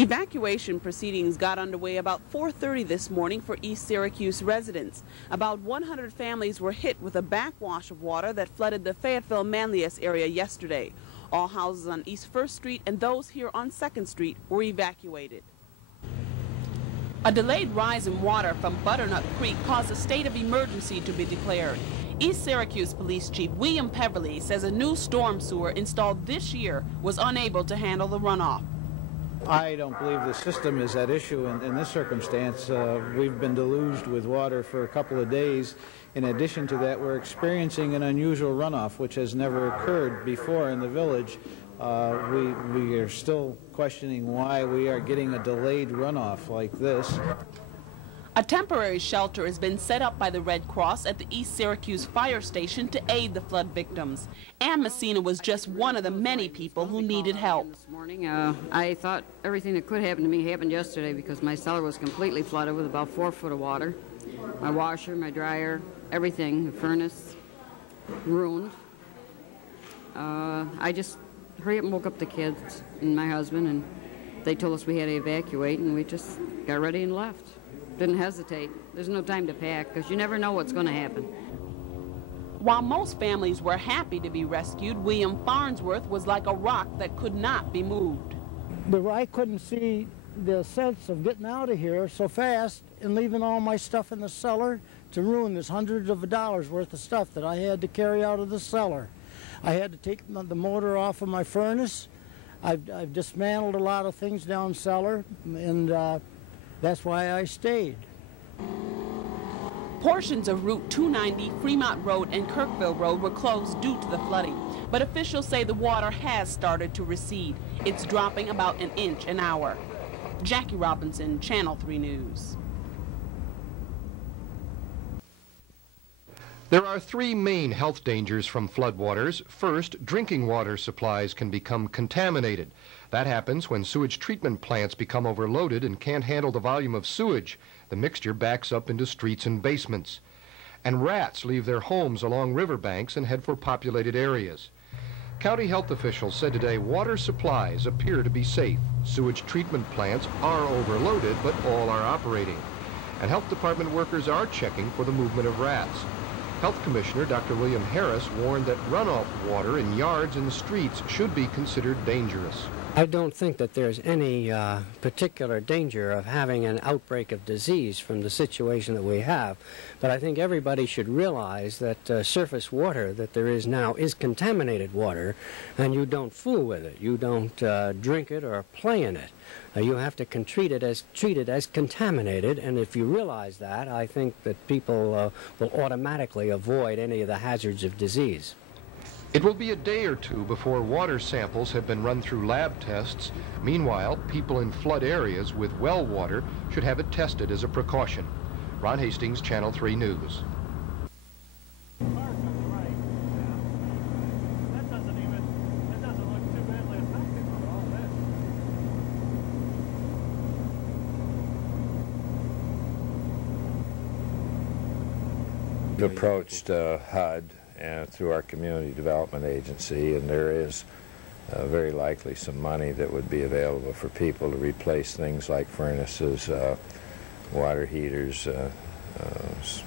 Evacuation proceedings got underway about 4:30 this morning for East Syracuse residents. About 100 families were hit with a backwash of water that flooded the Fayetteville-Manlius area yesterday. All houses on East 1st Street and those here on 2nd Street were evacuated. A delayed rise in water from Butternut Creek caused a state of emergency to be declared. East Syracuse Police Chief William Peverly says a new storm sewer installed this year was unable to handle the runoff. I don't believe the system is at issue in this circumstance. We've been deluged with water for a couple of days. In addition to that, we're experiencing an unusual runoff, which has never occurred before in the village. We are still questioning why we are getting a delayed runoff like this. A temporary shelter has been set up by the Red Cross at the East Syracuse Fire Station to aid the flood victims. Ann Messina was just one of the many people who needed help. This morning, I thought everything that could happen to me happened yesterday because my cellar was completely flooded with about 4 foot of water. My washer, my dryer, everything, the furnace, ruined. I just hurry up and woke up the kids and my husband, and they told us we had to evacuate, and we just got ready and left. Didn't hesitate. There's no time to pack because you never know what's going to happen. While most families were happy to be rescued, William Farnsworth was like a rock that could not be moved. I couldn't see the sense of getting out of here so fast and leaving all my stuff in the cellar to ruin this hundreds of dollars worth of stuff that I had to carry out of the cellar. I had to take the motor off of my furnace. I've dismantled a lot of things down cellar, and that's why I stayed. Portions of Route 290, Fremont Road, and Kirkville Road were closed due to the flooding, but officials say the water has started to recede. It's dropping about an inch an hour. Jackie Robinson, Channel 3 News. There are 3 main health dangers from floodwaters. First, drinking water supplies can become contaminated. That happens when sewage treatment plants become overloaded and can't handle the volume of sewage. The mixture backs up into streets and basements. And rats leave their homes along riverbanks and head for populated areas. County health officials said today water supplies appear to be safe. Sewage treatment plants are overloaded, but all are operating. And health department workers are checking for the movement of rats. Health Commissioner Dr. William Harris warned that runoff water in yards and streets should be considered dangerous. I don't think that there's any particular danger of having an outbreak of disease from the situation that we have, but I think everybody should realize that surface water that there is now is contaminated water, and you don't fool with it. You don't drink it or play in it. You have to treat it as contaminated, and if you realize that, I think that people will automatically avoid any of the hazards of disease. It will be a day or two before water samples have been run through lab tests. Meanwhile, people in flood areas with well water should have it tested as a precaution. Ron Hastings, Channel 3 News. We've approached HUD and through our community development agency, and there is very likely some money that would be available for people to replace things like furnaces, water heaters,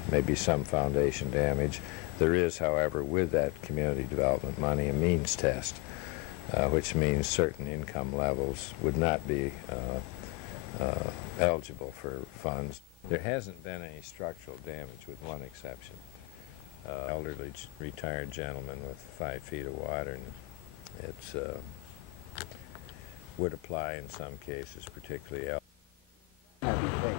maybe some foundation damage. There is, however, with that community development money, a means test, which means certain income levels would not be eligible for funds. There hasn't been any structural damage, with one exception. Elderly retired gentleman with 5 feet of water, and it's would apply in some cases, particularly elderly.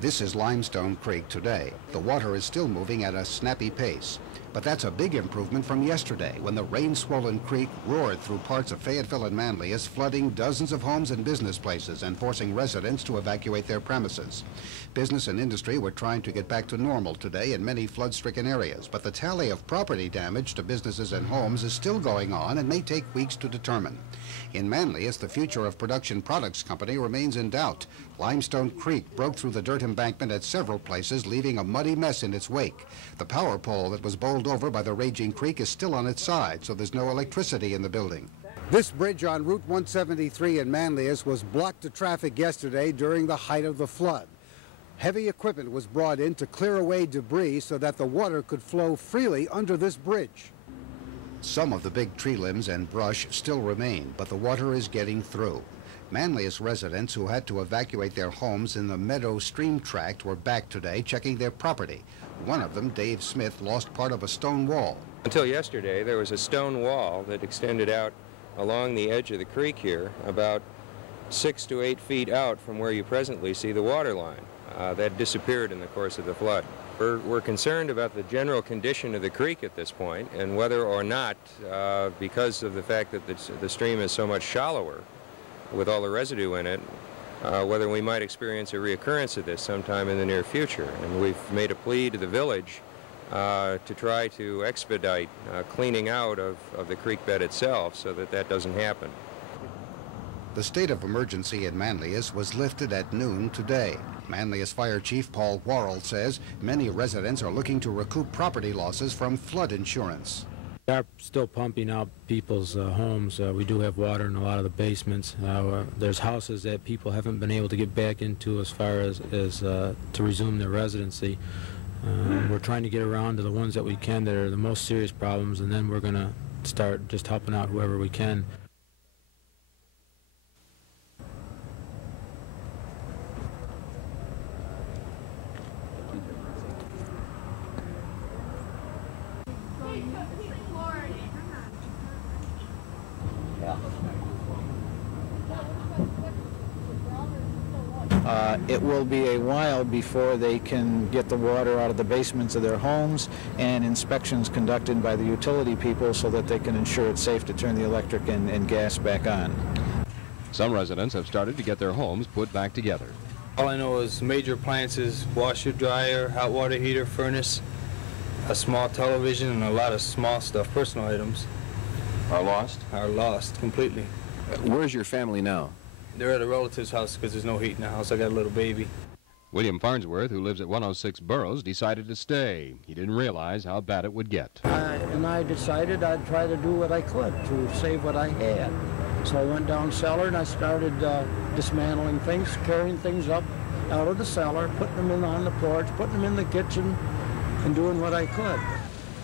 This is Limestone Creek today. The water is still moving at a snappy pace, but that's a big improvement from yesterday when the rain-swollen creek roared through parts of Fayetteville and Manlius, flooding dozens of homes and business places and forcing residents to evacuate their premises. Business and industry were trying to get back to normal today in many flood-stricken areas, but the tally of property damage to businesses and homes is still going on and may take weeks to determine. In Manlius, the future of Production Products Company remains in doubt. Limestone Creek broke through the dirt embankment at several places, leaving a muddy mess in its wake. The power pole that was bowled over by the raging creek is still on its side, so there's no electricity in the building. This bridge on Route 173 in Manlius was blocked to traffic yesterday during the height of the flood. Heavy equipment was brought in to clear away debris so that the water could flow freely under this bridge. Some of the big tree limbs and brush still remain, but the water is getting through. Manlius residents who had to evacuate their homes in the Meadow Stream Tract were back today checking their property. One of them, Dave Smith, lost part of a stone wall. Until yesterday, there was a stone wall that extended out along the edge of the creek here, about 6 to 8 feet out from where you presently see the water line. That disappeared in the course of the flood. We're concerned about the general condition of the creek at this point, and whether or not, because of the fact that the stream is so much shallower with all the residue in it, whether we might experience a reoccurrence of this sometime in the near future. And we've made a plea to the village to try to expedite cleaning out of the creek bed itself so that that doesn't happen. The state of emergency in Manlius was lifted at noon today. Manlius Fire Chief Paul Worrell says many residents are looking to recoup property losses from flood insurance. We are still pumping out people's homes. We do have water in a lot of the basements. There's houses that people haven't been able to get back into as far as to resume their residency. We're trying to get around to the ones that we can that are the most serious problems, and then we're going to start just helping out whoever we can. It will be a while before they can get the water out of the basements of their homes, and inspections conducted by the utility people so that they can ensure it's safe to turn the electric and gas back on. Some residents have started to get their homes put back together. All I know is major appliances, washer, dryer, hot water heater, furnace, a small television, and a lot of small stuff, personal items. Are lost? Are lost completely. Where's your family now? They're at a relative's house because there's no heat in the house. I got a little baby. William Farnsworth, who lives at 106 Burroughs, decided to stay. He didn't realize how bad it would get. And I decided I'd try to do what I could to save what I had. So I went down cellar and I started dismantling things, carrying things up out of the cellar, putting them in on the porch, putting them in the kitchen, and doing what I could.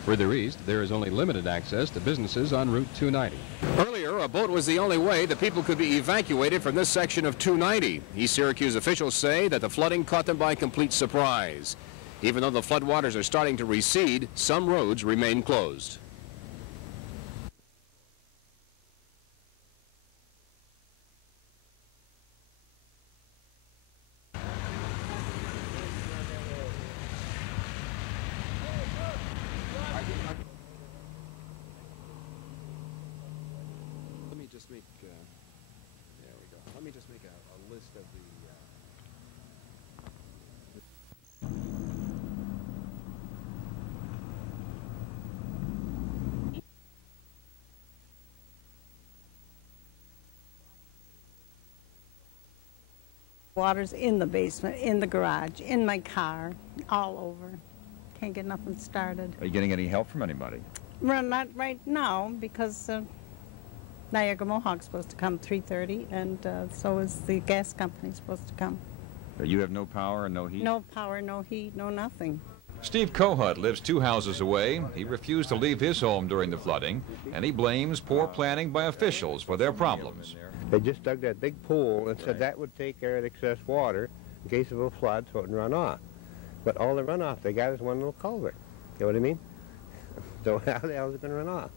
Further east, there is only limited access to businesses on Route 290. Earlier, a boat was the only way the people could be evacuated from this section of 290. East Syracuse officials say that the flooding caught them by complete surprise. Even though the floodwaters are starting to recede, some roads remain closed. Let me just make a list of the... Water's in the basement, in the garage, in my car, all over. Can't get nothing started. Are you getting any help from anybody? Well, not right now, because Niagara Mohawk's supposed to come 3:30, and so is the gas company supposed to come. You have no power and no heat? No power, no heat, no nothing. Steve Kohut lives 2 houses away. He refused to leave his home during the flooding, and he blames poor planning by officials for their problems. They just dug that big pool and said that would take care of excess water in case of a flood so it wouldn't run off. But all the runoff they got is one little culvert. You know what I mean? So how the hell is it going to run off?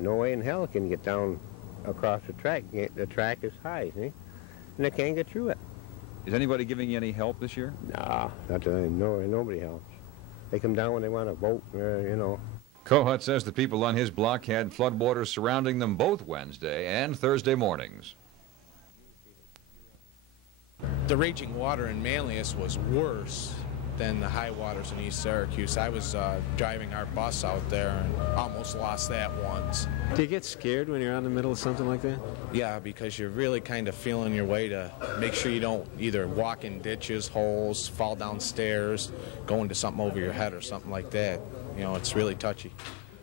No way in hell it can get down across the track. The track is high, see? And they can't get through it. Is anybody giving you any help this year? Nah, nobody helps. They come down when they want to vote, you know. Kohut says the people on his block had floodwaters surrounding them both Wednesday and Thursday mornings. The raging water in Manlius was worse than the high waters in East Syracuse. I was driving our bus out there and almost lost that once. Do you get scared when you're out in the middle of something like that? Yeah, because you're really kind of feeling your way to make sure you don't either walk in ditches, holes, fall down stairs, go into something over your head or something like that. You know, it's really touchy.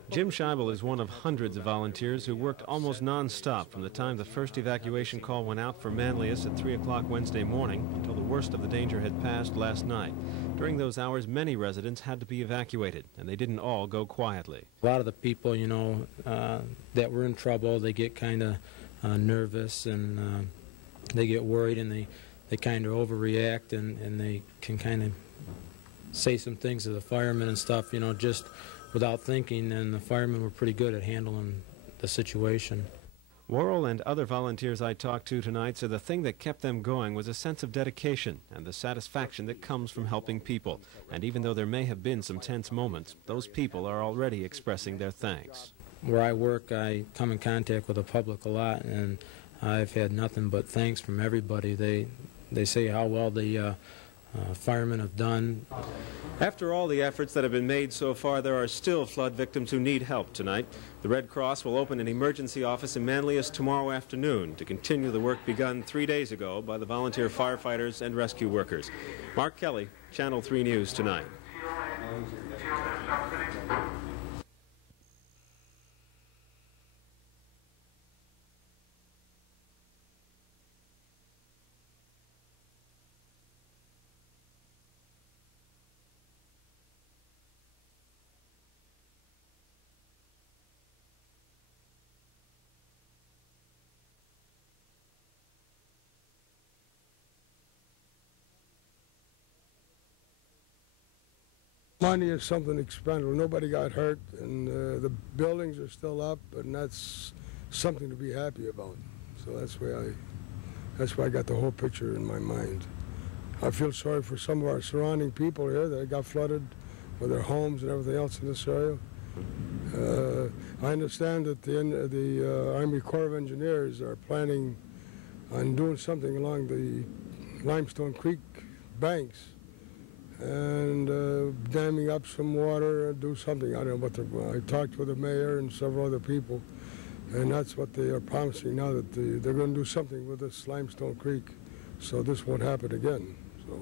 Jim Scheibel is one of hundreds of volunteers who worked almost non-stop from the time the first evacuation call went out for Manlius at 3 o'clock Wednesday morning until the worst of the danger had passed last night. During those hours, many residents had to be evacuated, and they didn't all go quietly. A lot of the people, you know, that were in trouble, they get kind of nervous, and they get worried, and they kind of overreact, and they can kind of say some things to the firemen and stuff, you know, just without thinking, and the firemen were pretty good at handling the situation. Worrell and other volunteers I talked to tonight said the thing that kept them going was a sense of dedication and the satisfaction that comes from helping people. And even though there may have been some tense moments, those people are already expressing their thanks. Where I work, I come in contact with the public a lot, and I've had nothing but thanks from everybody. They say how well the firemen have done. After all the efforts that have been made so far, there are still flood victims who need help tonight. The Red Cross will open an emergency office in Manlius tomorrow afternoon to continue the work begun 3 days ago by the volunteer firefighters and rescue workers. Mark Kelly, Channel 3 News Tonight. Money is something expendable. Nobody got hurt, and the buildings are still up, and that's something to be happy about. So that's why I got the whole picture in my mind. I feel sorry for some of our surrounding people here that got flooded with their homes and everything else in this area. I understand that the Army Corps of Engineers are planning on doing something along the Limestone Creek banks and damming up some water, do something. I don't know what I talked with the mayor and several other people, and that's what they are promising now, that they're going to do something with this Limestone Creek so this won't happen again. So